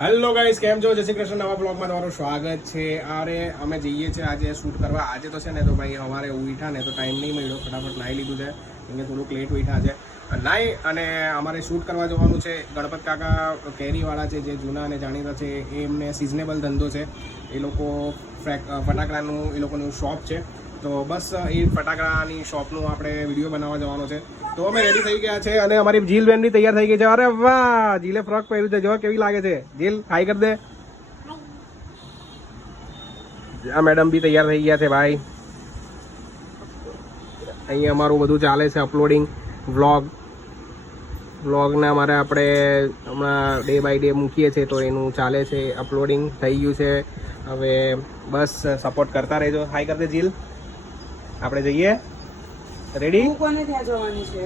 Hello guys, કેમ છો? જય શ્રી કૃષ્ણ. નવા બ્લોગમાં તમારું સ્વાગત છે. અરે અમે જઈએ છીએ આજે શૂટ કરવા. આજે તો છે ને તો ભાઈ સવારે ઉઠ્યા ને તો ટાઈમ નહીં મળ્યો, ફટાફટ નાહી લીધું છે. અહીંયા થોડુંક લેટ ઉઠ્યા છે. નાહી અને અમારે શૂટ કરવા જવાનું છે. ગણપત કાકા કેરીવાળા છે, જે જૂના અને જાણીતા છે. એ એમને સિઝનેબલ ધંધો છે. એ લોકો ફટાકડાનું એ લોકોનું શોપ છે. તો બસ એ ફટાકડાની શોપનું આપણે વિડીયો બનાવવા જવાનો છે. તો અમે રેડી થઈ ગયા છે અને અમારી જીલ બેન બી તૈયાર થઈ ગઈ છે. અરે વાહ, જીલે ફ્રોક પહેર્યું છે, જો કેવી લાગે છે. જીલ હાઈ કરી દે. આ મેડમ બી તૈયાર થઈ ગયા છે ભાઈ. અહીંયા અમારું બધું ચાલે છે અપલોડિંગ વ્લોગને અમારે આપણે હમણાં ડે બાય ડે મૂકીએ છીએ, તો એનું ચાલે છે અપલોડિંગ થઈ ગયું છે. હવે બસ સપોર્ટ કરતા રહેજો. હાઈ કરી દે જીલ. આપણે જઈએ. રેડી? કોને ત્યાં જવાની છે?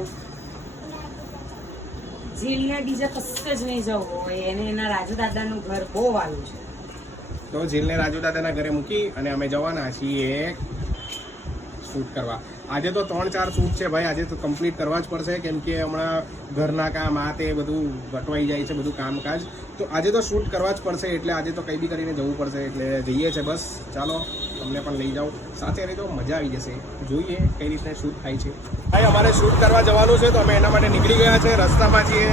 જીલને બીજા કશે જ નહીં જવું હોય, એને એના રાજુ દાદાનું ઘર બહુ વાલું છે. તો જીલને રાજુ દાદાના ઘરે મૂકી અને અમે જવાના છીએ શૂટ કરવા. આજે તો 3-4 શૂટ છે ભાઈ. આજે તો કમ્પ્લીટ કરવા જ પડશે, કેમ કે હમણાં ઘરના કામ આ તે બધું ગટવાઈ જાય છે, બધું કામકાજ. તો આજે તો શૂટ કરવા જ પડશે, એટલે આજે તો કંઈ બી કરીને જવું પડશે. એટલે જઈએ છે. બસ ચાલો, તમને પણ લઈ જાઉં સાથે. રહી તો મજા આવી જશે. જોઈએ કઈ રીતે શૂટ થાય છે. ભાઈ અમારે શૂટ કરવા જવાનું છે, તો અમે એના માટે નીકળી ગયા છે. રસ્તામાં છીએ.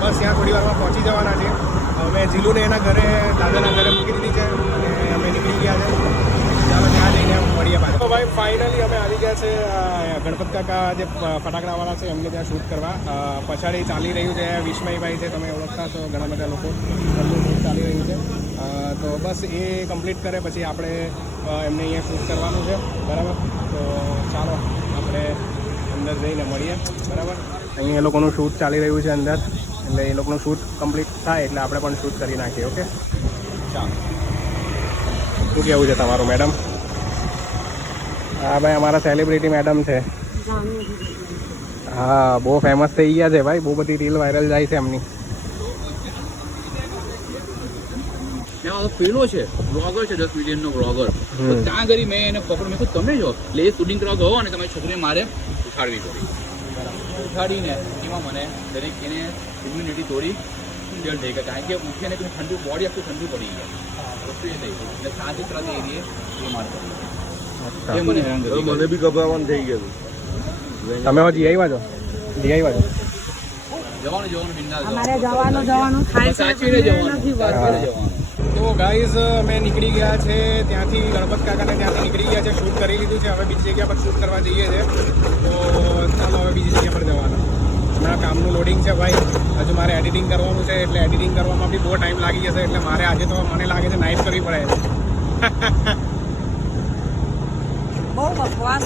બસ ત્યાં થોડી વારમાં પહોંચી જવાના છે. અમે જીલુને એના ઘરે દાદાના ઘરે મૂકી દીધી છે અને અમે નીકળી ગયા છે. ચાલો ત્યાં જઈને મળીએ પાછા. તો ભાઈ ફાઇનલી અમે આવી ગયા છે ગણપત કાકા જે ફટાકડાવાળા છે એમને ત્યાં શૂટ કરવા. પછાડી ચાલી રહ્યું છે વિસ્મયભાઈ છે, તમે ઓળખતા છો, ઘણા બધા લોકો એમનું શૂટ ચાલી રહ્યું છે. તો બસ એ કમ્પ્લીટ કરે પછી આપણે એમને અહીંયા શૂટ કરવાનું છે, બરાબર. તો ચાલો આપણે અંદર જઈને મળીએ, બરાબર. અહીંયા એ લોકોનું શૂટ ચાલી રહ્યું છે અંદર, એટલે એ લોકોનું શૂટ કમ્પ્લીટ થાય એટલે આપણે પણ શૂટ કરી નાખીએ. ઓકે, ચાલો. શું કહેવું છે તમારું મેડમ? હા ભાઈ, અમારા સેલિબ્રિટી મેડમ છે. હા, બહુ ફેમસ થઈ ગયા છે ભાઈ. બહુ બધી રીલ વાયરલ જાય છે એમની. પેલો છે બ્લોગર છે, 10 મિલિયનનો બ્લોગર. ત્યાં આગળ મેં એને પકડ્યો. મેં કહ્યું તમે જો એટલે એ શૂટિંગ કરવા ગયો અને તમારી છોકરીને મારે ઉઠાડવી પડી. ઉઠાડીને એમાં મને દરેક એને ઇમ્યુનિટી થોડી ડેલ થઈ ગઈ, કારણ કે ઉઠીને ઠંડુ બોડી આખું ઠંડુ પડી ગયું. વસ્તુ એ થઈ ગઈ એટલે સાંજે 3 એરિયે એ મારે એ મને હેરાન કર્યું. મને બી ગભરાવાનું થઈ ગયું. તમે હજી આવ્યા છો? જવાનું બિંદાસ અમારે જવાનું થાય છે, સાચવીને જવાનું. તો ગાઈઝ અમે નીકળી ગયા છે ત્યાંથી, ગણપત કાકાને ત્યાંથી નીકળી ગયા છે. શૂટ કરી લીધું છે. હવે બીજી જગ્યા પર શૂટ કરવા જઈએ છે. તો ચાલો હવે બીજી જગ્યા પર જવાનું. હમણાં કામનું લોડિંગ છે ભાઈ. હજુ મારે એડિટિંગ કરવાનું છે, એટલે એડિટિંગ કરવામાં બી બહુ ટાઈમ લાગી જશે. એટલે મારે આજે તો મને લાગે છે નાઇટ કરવી પડે. બહુ બકવાસ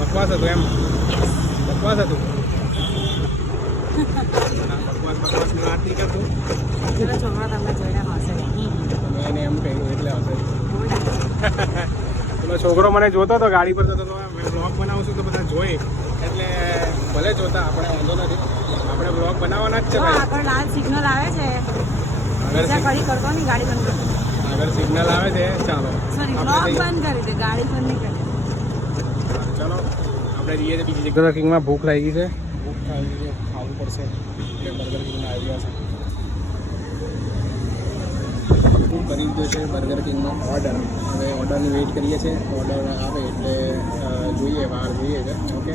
બકવાસ હતું એમ? બકવાસ હતું. બકવાસ વાત નહીં કરતું. છોકરા તમે જોઈને હશે. મેં એને એમ કહ્યું એટલે હશે. પેલો છોકરો મને જોતો હતો ગાડી પર જતો હતો. મેં બ્લોગ બનાવું છું તો બધા જોઈ, એટલે ભલે જોતા, આપણે વાંધો નથી. આપણે બ્લોગ બનાવવાના જ છે ભાઈ. આગળ લાલ સિગ્નલ આવે છે, ખડી કરતો નહીં, ગાડી બંધ કરી. આગળ સિગ્નલ આવે છે. ચાલો સોરી, બ્લોગ બંધ કરી દે, ગાડી બંધ નહીં કરી. ચાલો આપણે જઈએ છીએ બીજી જગ્યા. કિંગમાં ભૂખ લાગી છે. ભૂખ લાગી છે, ખાવું પડશે. એટલે બર્ગર કિંગમાં આવી ગયા છે. શું કરી દીધું છે બર્ગર કિંગનો ઓર્ડર. હવે ઓર્ડરની વેઇટ કરીએ છીએ. ઓર્ડર આવે એટલે જોઈએ, બહાર જોઈએ છે. ઓકે,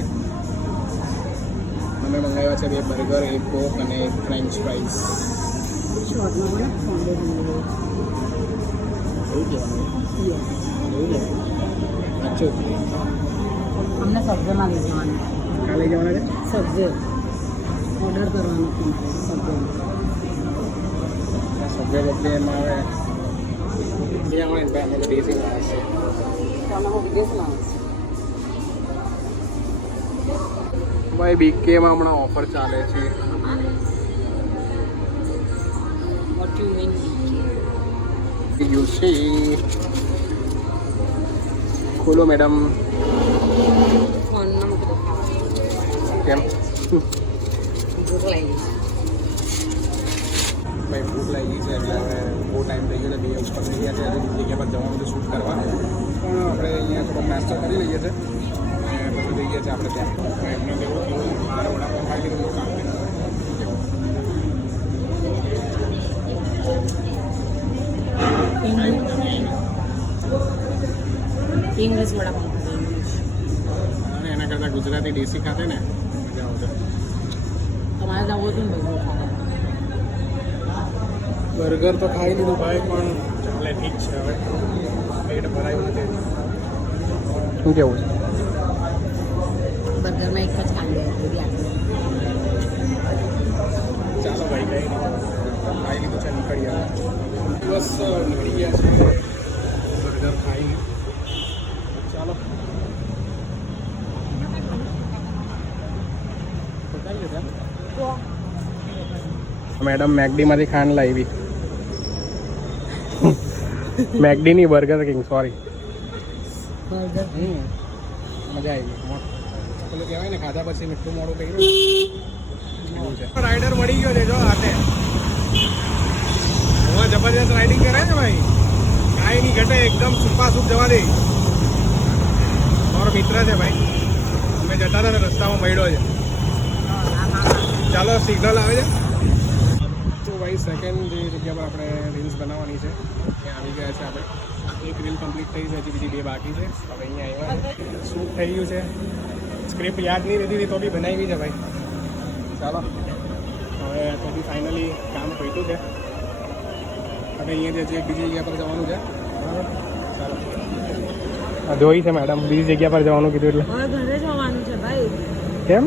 અમે મંગાવ્યા છે 2 બર્ગર, 1 કોક અને 1 ફ્રેન્ચ ફ્રાઈઝ. એવું કહેવાનું? એવું સાચું? અમને સબ્જીમાં લઈ જવાનું. ક્યાં લઈ જવાના છે? સબ્જી ઓર્ડર કરવાનું છે. સબ્જી બબ્જી એમાં આવે. અમે તો દેશી માણસ છે. ભાઈ બીકેમાં હમણાં ઓફર ચાલે છે. You C. ખોલો મેડમ. કેમ? ભાઈ ભૂખ લાગી છે એટલે હવે બહુ ટાઈમ થઈ ગયો છે. 2 ઉપર થઈ ગયા છે. હજુ બીજી જગ્યા પર જવાનું છે શૂટ કરવા, પણ આપણે અહીંયા થોડો નાસ્તો કરી લઈએ છીએ અને પછી જઈએ છીએ આપણે ત્યાં. એમને કેવું થયું, મારા વડાપાઉં ખાઈ લીધું કામ વડાપાઉં ખાધા અને એના કરતાં ગુજરાતી દેશી ખાતે ને મજા આવશે. તમારે જવું હતું ને બધું ખાવા. બર્ગર તો ખાઈ લીધું ભાઈ, પણ ચાલે ઠીક છે. હવે પેટ ભરાયું નથી. શું કેવું છે? બર્ગરમાં એક જ કાંદો પૂરી આપી. ચાલો ભાઈ, કઈ નહીં, ખાઈ લીધું છે, નીકળી આવે. બસ નીકળી ગયા છે બર્ગર ખાઈને. ચાલો મેડમ મેકડીમાંથી ખાંડ લાવી. મેકડીની બર્ગર કિંગ, સોરી. બર્ગર મજા આવી ગઈ. પેલું કહેવાય ને, ખાધા પછી મીઠું મોડું કર્યું છે. રાઈડર મળી ગયો છે જો હાથે. હવે જબરજસ્ત રાઇડિંગ કરે છે ભાઈ, કાંઈ નહીં ઘટે, એકદમ સુપાસુપ જવા દે. મારો મિત્ર છે ભાઈ, અમે જતા હતા ને રસ્તામાં મળ્યો છે. ચાલો સિગ્નલ આવે છે તો ભાઈ સેકન્ડ જે જગ્યા પર આપણે રીલ્સ બનાવવાની છે ત્યાં આવી ગયા છે આપણે. એક રીલ કમ્પ્લીટ થઈ છે, હજી બીજી 2 બાકી છે. હવે અહીંયા આવ્યા, શૂટ થઈ ગયું છે. સ્ક્રિપ્ટ યાદ નહીં રહેતી તો બી બનાવી છે ભાઈ. ચાલો હવે તો બી ફાઇનલી કામ પત્યું છે. હવે અહીંયા જે બીજી જગ્યા પર જવાનું છે. બરાબર, ચાલો. જોઈ છે મેડમ, બીજી જગ્યા પર જવાનું કીધું એટલે. હવે ઘરે જવાનું છે ભાઈ. કેમ?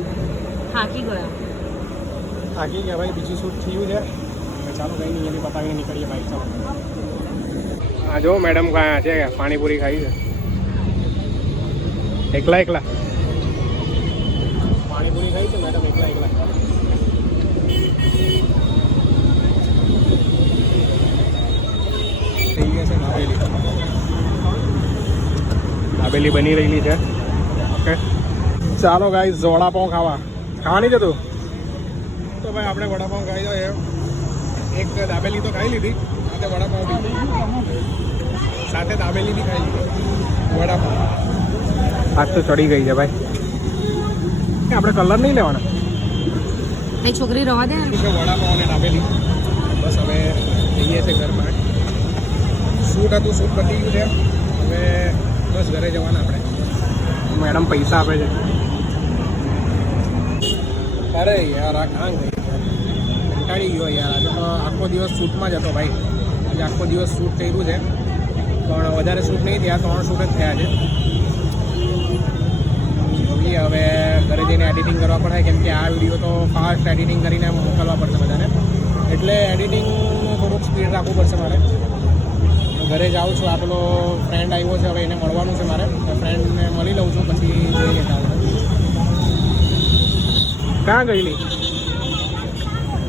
થાકી ગયા. થાકી ગયા ભાઈ, બીજું શૂટ થયું છે. ચાલો કંઈ નહીં, એની પતાવીને નીકળીએ ભાઈ. ચાલો. હા જો મેડમ કાંઈ છે, પાણીપુરી ખાઈ છે. એકલા પાણીપુરી ખાઈ છે મેડમ, એકલા થઈ ગયા છે. દાબેલી બની રહેલી છે. ઓકે ચાલો ગાઈસ, વડાપાઉં ખાવાની છે તું તો ભાઈ આપણે વડાપાઉં ખાઈ જાય. એક દાબેલી તો ખાઈ લીધી, સાથે વડાપાઉં બી, સાથે દાબેલી બી ખાઈ લીધી. વડાપાઉં આજ તો ચડી ગઈ છે ભાઈ. આપણે કલર નહીં લેવાના, એ છોકરી રવા દે. વડાપાઉં અને દાબેલી. બસ હવે જઈએ છે ઘરમાં. શૂટ હતું, શૂટ પતી ગયું છે. હવે બસ ઘરે જવાના આપણે. મેડમ પૈસા આપે છે. અરે યાર આ કાં ગઈ, કંટાળી ગયો યાર. આજે તો આખો દિવસ શૂટમાં જ હતો ભાઈ. આજે આખો દિવસ શૂટ કર્યું છે, પણ વધારે શૂટ નહીં થયા, 3 શૂટ જ થયા છે. જોઈએ હવે ઘરે જઈને એડિટિંગ કરવા પડે, કેમ કે આ વિડીયો તો ફાસ્ટ એડિટિંગ કરીને મોકલવા પડશે બધાને. એટલે એડિટિંગનું થોડુંક સ્પીડ રાખવું પડશે મારે. ઘરે જાઉં છું. આ પેલો ફ્રેન્ડ આવ્યો છે, હવે એને મળવાનું છે મારે. ફ્રેન્ડને મળી લઉં છું, પછી જોઈએ ક્યાં ગયેલી.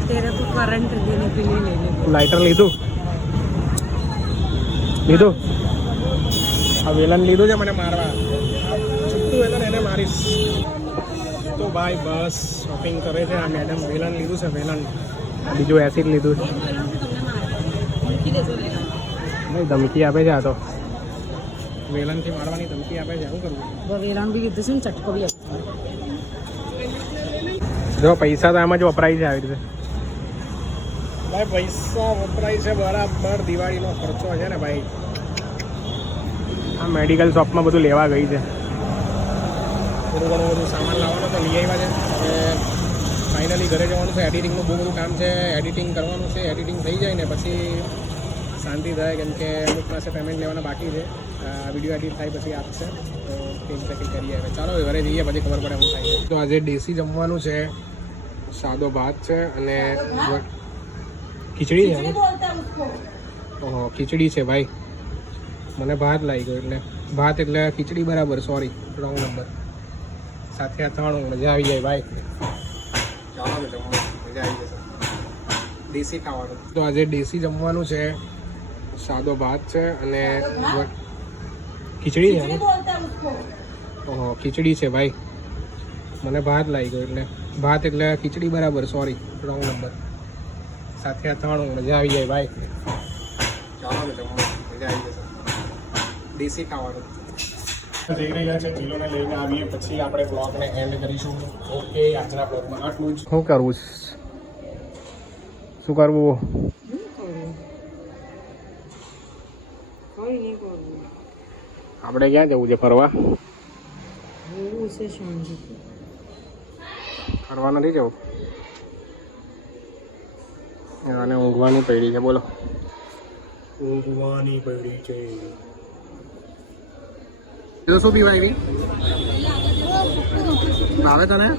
તેરે તો કરંટ દેને કે લીએ લેને. લાઇટર લીધું. આ વેલન લીધું છે મને મારવા. છૂટું વેલન એને મારીશ તો ભાઈ. બસ શોપિંગ કરે છે આ મેડમ. વેલન લીધું છે, વેલન. બીજું એસિડ લીધું છે ભાઈ. ધમકી આપે છે આ તો, વેલનથી મારવાની ધમકી આપે છે. શું કરવું? વેલાણ બી કીધું છે ને, ચટકો બી આપતો. જો પૈસા તો આમ જ વપરાય છે આવી રીતે ભાઈ. પૈસા વપરાય છે બરાબર. દિવાળીનો ખર્ચો છે ને ભાઈ. આ મેડિકલ શોપમાં બધું લેવા ગઈ છે. થોડું ઘણું બધું સામાન લાવવાનો તો લઈ આવ્યા છે. ફાઇનલી ઘરે જવાનું છે. એડિટિંગનું બહુ બધું કામ છે, એડિટિંગ કરવાનું છે. એડિટિંગ થઈ જાય ને પછી શાંતિ થાય, કેમ કે અમુક પાસે પેમેન્ટ લેવાના બાકી છે. વિડીયો એડિટ થાય પછી આપશે તો કંઈક કંઈક કરીએ. હવે ચાલો ઘરે જઈએ, પછી ખબર પડે શું થાય. તો આજે દેશી જમવાનું છે. સાદો ભાત છે અને ખીચડી છે. ઓહો, ખીચડી છે ભાઈ. મને ભાત લાગી ગયો એટલે ભાત એટલે ખીચડી બરાબર. Sorry, wrong number. સાથે અથાણું. મજા આવી જાય ભાઈ. ચાલો જમવાનું, મજા આવી જશે. દેશી ખાવાનું. તો આજે દેશી જમવાનું છે. સાદો ભાત છે અને ખીચડી છે. ઓહો, ખીચડી છે ભાઈ. મને ભાત લાગી ગયો એટલે ભાત એટલે ખીચડી બરાબર. Sorry, wrong number. સાથે અથાણું. મજા આવી જાય ભાઈ. ચાલો જમવાનું, મજા આવી જશે. દેશી ખાવાનું. જઈ રહ્યા છે, ચીલોને લઈને આવીએ પછી આપણે બ્લોગને એન્ડ કરીશું. ઓકે, આજના બ્લોગમાં આટલું જ. શું કરવું? શું કરવું? આપણે ક્યાં જવું છે ફરવા? એવું છે શાંતિ. ફરવા નથી જવું. અને ઊંઘવાની પડી છે. બોલો, ઊંઘવાની પડી છે. તો શું પીવા આવી? ભાવે તને?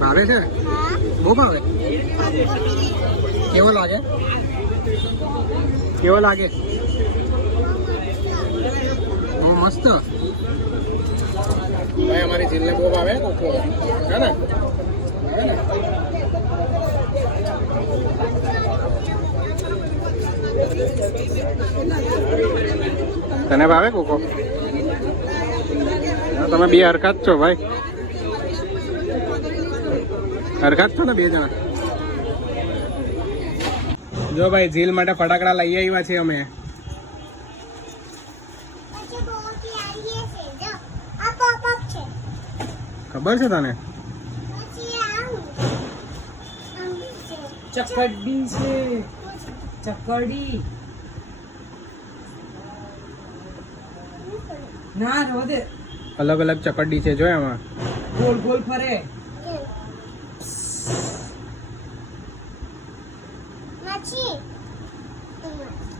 ભાવે છે? બહુ ભાવે. કેવો લાગે? કેવો લાગે? બહુ મસ્ત. ભાઈ અમારી જીલને બહુ ભાવે કોકો, હે ને? તને ભાવે કોકો? તમે બે હરખા જ છો ભાઈ. હરખા જ છો ને બે જણા. જો ભાઈ જીલ માટે ફટાકડા લઈ આવ્યા છે અમે. ખબર છે તને? ચકડી છે, ચકડી. ના રોદે. અલગ અલગ ચકડી છે જો એમાં. ગોલ ગોલ ફરે.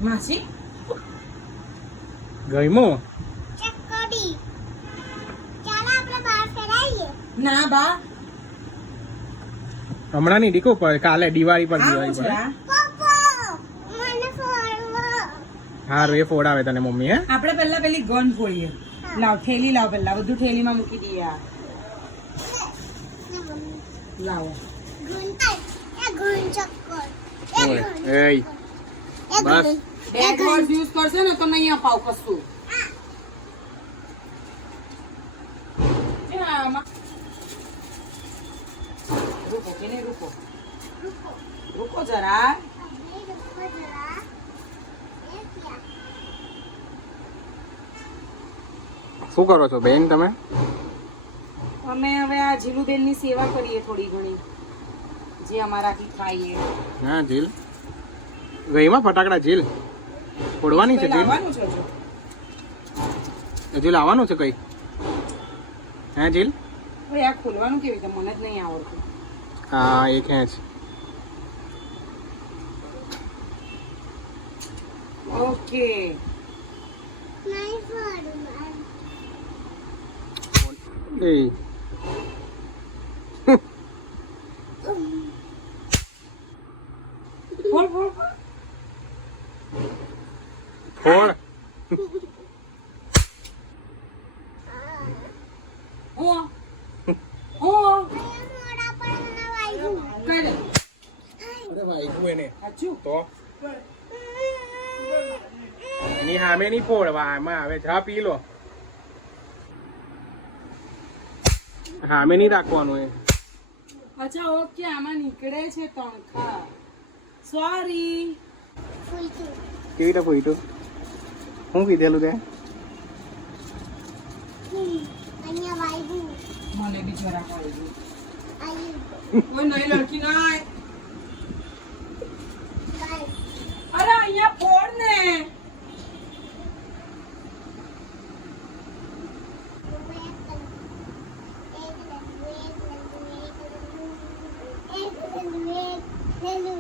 માસી ગઈમો ના બા હમણાં નહીં દીકુ પર કાલે દિવાળી પર આવું છે દિવાળી આ. પર હા રે ફોડાવે તને મમ્મી હે. આપણે પહેલા પેલી ગન ફોડીએ. લાવ થેલી લાવ પહેલા બધું થેલીમાં મૂકી દઈએ. આ લાવો. એય બસ બેક વર્ડ યુઝ કરશે ને તો નહીં અપાવ કશું. રૂકો કે નહીં રૂકો રૂકો જરા. શું કરો છો બેન તમે? અમે હવે આ જીલુબેનની સેવા કરીએ થોડી ઘણી, જે અમારાથી થાય એ. હા જીલ ગઈમાં ફટાકડા જીલ ફોડવાની છે. જીલ લાવવાનું છે હજુ. હજી લાવવાનું છે કઈ? હે જીલ? ભાઈ આ ખોલવાનું કેવી રીતે? મને જ નહીં આવડતું. હા એ ખેંચ. ઓકે. એ બોલ બોલ. ફોડ. ઓ ઓ કઈ દે. અરે વાઈગું એને સાચું. તો એની સામે નહીં ફોડવા, આમાં આવે ચા પી લો. સામે નહીં રાખવાનું એ. અચ્છા ઓકે, આમાં નીકળે છે તણખા. સોરી. કેવી રીતે ફૂટ્યું? શું કીધેલું તે? મને બી જરાક આવી કોઈ નહીં લડકી ના. અરે અહીંયા ફોડ ને. Hello.